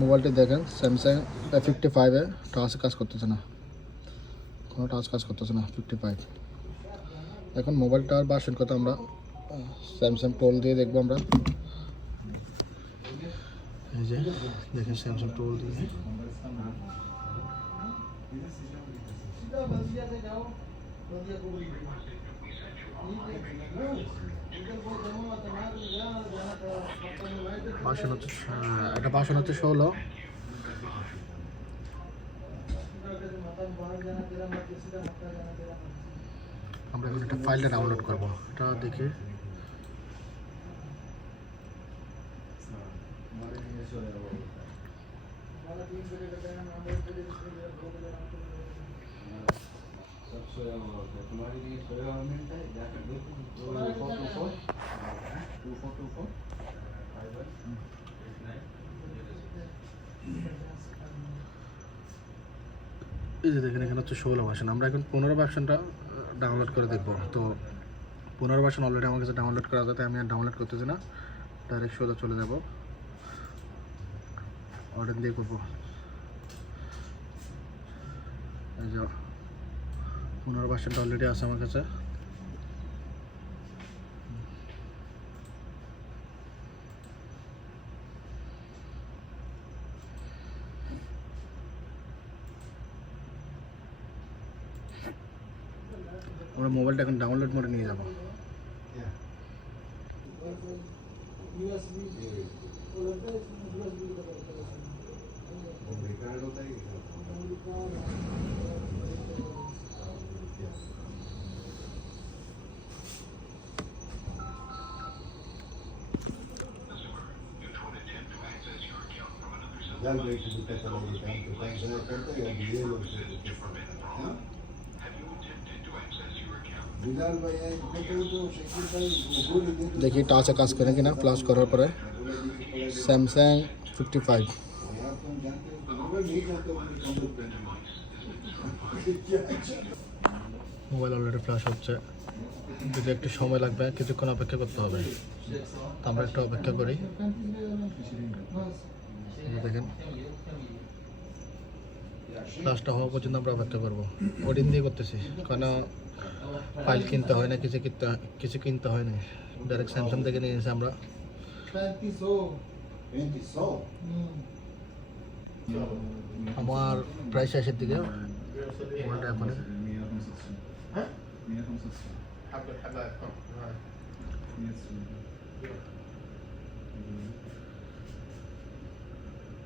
মোবাইলটি দেখেন Samsung A55 এ touch কাজ করতেছে না, কোনো টাচ কাজ করতেছে না 55। এখন মোবাইলটার ভার্সন কত আমরা স্যামসাং টোল দিয়ে দেখবো আমরা। এই যে দেখেন স্যামসাং টোল দিয়ে ভার্সন হচ্ছে এটা ভার্সন হচ্ছে 16। আমরা এখন একটা ফাইলটা ডাউনলোড করব, এটা দেখি। এই যে দেখেন এখানে হচ্ছে 16 ভার্সন। আমরা এখন 15 ভার্সনটা ডাউনলোড করে দেখব। তো 15 ভার্সন অলরেডি আমার কাছে ডাউনলোড করা যাতে আমি আর ডাউনলোড করতেছি না, ডাইরেক্ট সোজা চলে যাব, অর্ডার দিয়ে করবো। এই যে 15 ভার্সনটা অলরেডি আছে আমার কাছে। আমরা মোবাইলটা এখন ডাউনলোড মোডে নিয়ে যাব। देखिए टाच काज करें कि ना फ्लैश करार पर सैमसांग 55 মোবাইল অলরেডি ফ্ল্যাশ হচ্ছে। যদি একটু সময় লাগবে, কিছুক্ষণ অপেক্ষা করতে হবে। আমরা একটু অপেক্ষা করি। দেখেন ফ্ল্যাশটা হওয়া পর্যন্ত আমরা অপেক্ষা করবো। ওডিন দিয়ে করতেছি, কারণ ফাইল কিনতে হয় না, কিছু কিনতে হয় না, ডাইরেক্ট স্যামসাং থেকে নিয়ে এসে আমরা। আমার প্রায় শেষের দিকে মোবাইলটা এখন